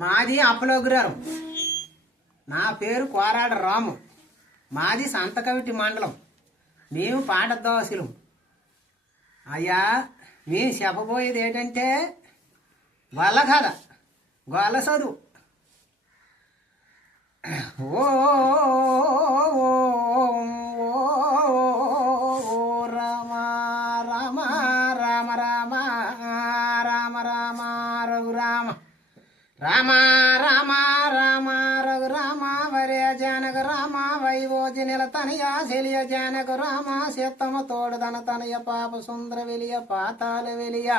మాది అప్పలోగ్రహారం. నా పేరు కోరాడ రాము. మాది సంతకవిటి మండలం. మేము పాట దోశలం. అయ్యా, మేము చెప్పబోయేది ఏంటంటే గొల్ల కథ, గొల్ల చదువు. ఓ రామ రామ రామ రామ రామ రామ రఘు రామ రామ రామ రామ రఘు రామ వరే జానక రామ వైవోజనిల తనయ శలియ జానక రామ సేత్తమ తోడదన తనయ పాప సుందర వెలియ పాతాల వెలియ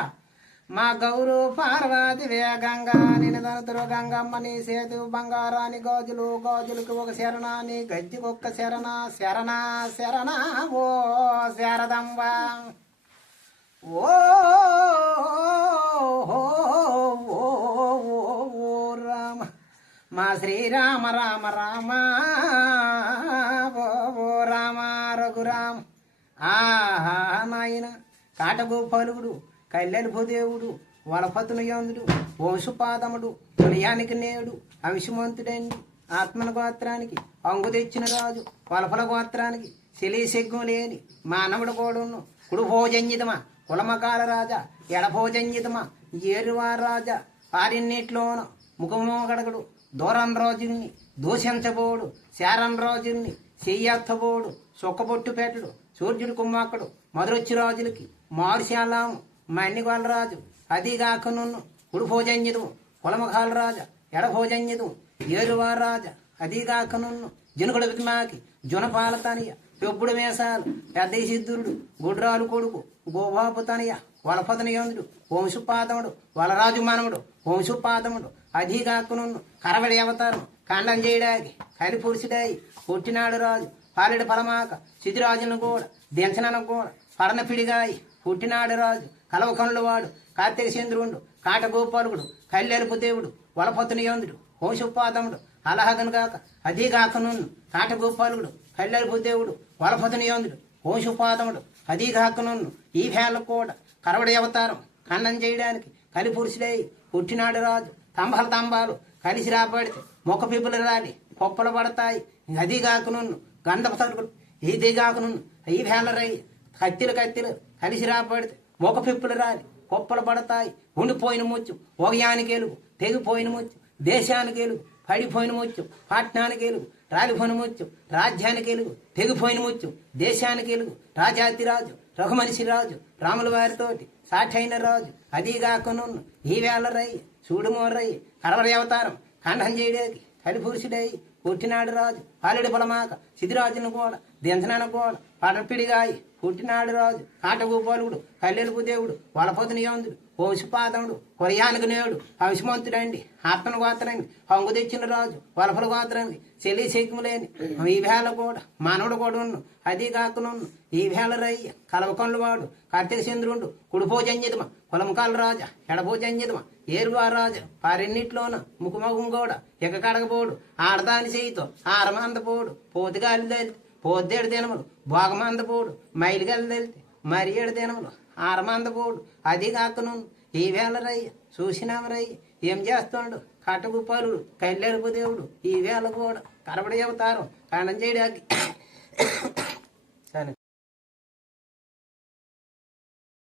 మా గౌరు పార్వతి వేగంగా నినదనతురు గంగమ్మ నీ సేతు బంగారాని గాజులు గాజులకు ఒక శరణాని గజ్జికి ఒక్క శరణ శరణ శరణ ఓ శారదంబ ఓ రామ మా శ్రీరామ రామ రామ ఓ రామ రఘురామ ఆహా నాయన కాటగో పలుగుడు కళ్యాణపు దేవుడు వలపతులు యోధుడు వంశుపాదముడు తులయానికి నేడు అంశమంతుడండి ఆత్మల గోత్రానికి అంగు తెచ్చిన రాజు వలపల గోత్రానికి శిలీశగ్గు లేని మానవుడు కోడును కుడు భోజన్యితమా కులమకాల రాజా ఎడభోజన్యితమా ఏరువా రాజా ఆరిన్నిట్లోన ముఖమోగడగడు దూరం రోజుల్ని దూషించబోడు శారన్ రోజుల్ని చెయ్యత్తబోడు సొక్కబొట్టు పెట్టడు సూర్యుడు కుమ్మక్కడు మధురొచ్చి రాజులకి మారుశాలాము మన్నిగోల రాజు అదిగాక నున్ను కుడు భోజన్యదు కులమకాల రాజా ఎడభోజన్యదు ఏరువారు రాజా అదిగాక నున్ను జనుకుడు విమాకి జునపాల తనయ పెప్పుడు మేసాలు పెద్ద సిద్ధుడు గుడ్రాలు కొడుకు గోబాపు తనయ వలపతనయోధుడు వంశుపాదముడు వలరాజు మనముడు వంశుపాదముడు అదిగాక నున్ను కరవడి అవతారం ఖండం చేయడానికి కలిపురుషుడాయి పుట్టినాడు రాజు పాలెడు పలమాక సిద్ధిరాజులను కూడా దించనను కూడా పడన పిడిగాయి పుట్టినాడు రాజు కలవకనులు వాడు కార్తీక చంద్రుడు కాటగోపాలుడు కళ్యాణపు దేవుడు వలపతునియోధుడు వంశుపాదముడు అలహగను గాక అదిగాక నున్ను కాటగోపాలుడు కళ్యాణపు దేవుడు వలపతునియోధుడు వంశుపాదముడు అదిగాక నున్ను ఈ వేళ కూడా కరవడి అవతారం ఖండం చేయడానికి కలిపురుషుడై పుట్టినాడు రాజు తంబాలు తంబాలు కలిసి రాబడితే మొక్క పిప్పులు రాలి పొప్పలు పడతాయి అదిగాక నున్ను గంధపు తలుపులు ఇదిగాక నున్ను ఈ వేళ రై కత్తిలు కత్తిలు కలిసి రాబడితే మొక్క పిప్పులు రాలి పొప్పలు పడతాయి ఉండిపోయిన ముచ్చు ఒకయానికి ఎలుగు తెగిపోయిన ముచ్చు దేశానికి ఎలుగు పడిపోయిన ముచ్చు పట్టణానికి ఎలుగు రాలిపోయిన ముచ్చు రాజ్యానికి ఎలుగు తెగిపోయిన ముచ్చు దేశానికి ఎలుగు రాజాతి రాజు రఘుమనిషి రాజు రాముల వారితోటి సాఠైన రాజు అదిగాక నున్ను ఈ వేళ రై చూడుమోర్రై కరవరి అవతారం ఖండం చేయడానికి కలిపురుషుడై పుట్టినాడు రాజు పాలెడు పొలమాక సిద్ధిరాజును కూడా దించనాను కూడా పడపిడిగాయి పుట్టినాడు రాజు కాటగోపాలుడు కల్లెలుపు దేవుడు వలపతునియోధుడు వంశుపాదముడు కొరయానికి నేడు అంశమంతుడండి ఆత్మను గోత్రానికి హంగు తెచ్చిన రాజు వలపల గోత్రానికి చెల్లి శక్ములేని ఈ వేళ కూడా మానవుడు కూడా ఉన్ను అది కాకునున్ను ఈ వేళ రయ్య కలవకొండ్లు వాడు కార్తీక చంద్రుడు కుడిపోజన్యతమా కులమకాల రాజా ఎడపోజన్యతమా ఏరువా రాజా వారెన్నిట్లోన ముఖమగుం కూడా ఎక్కడకపోడు ఆడదాని చేయితో ఆరమందపోడు పోతుగాలి తలితే పోద్దేడు దినములు భోగమందపోడు మైలుగలి తలితే మరి ఏడు దినములు ఆరమందపోడు అది కాకను ఈ వేళ రయ్య చూసినాము రయ్య ఏం చేస్తాడు కటగుపాలుడు కళ్యాణపు దేవుడు ఈ వేళ కూడా కరబడి అవతారం ఖండం చేయడానికి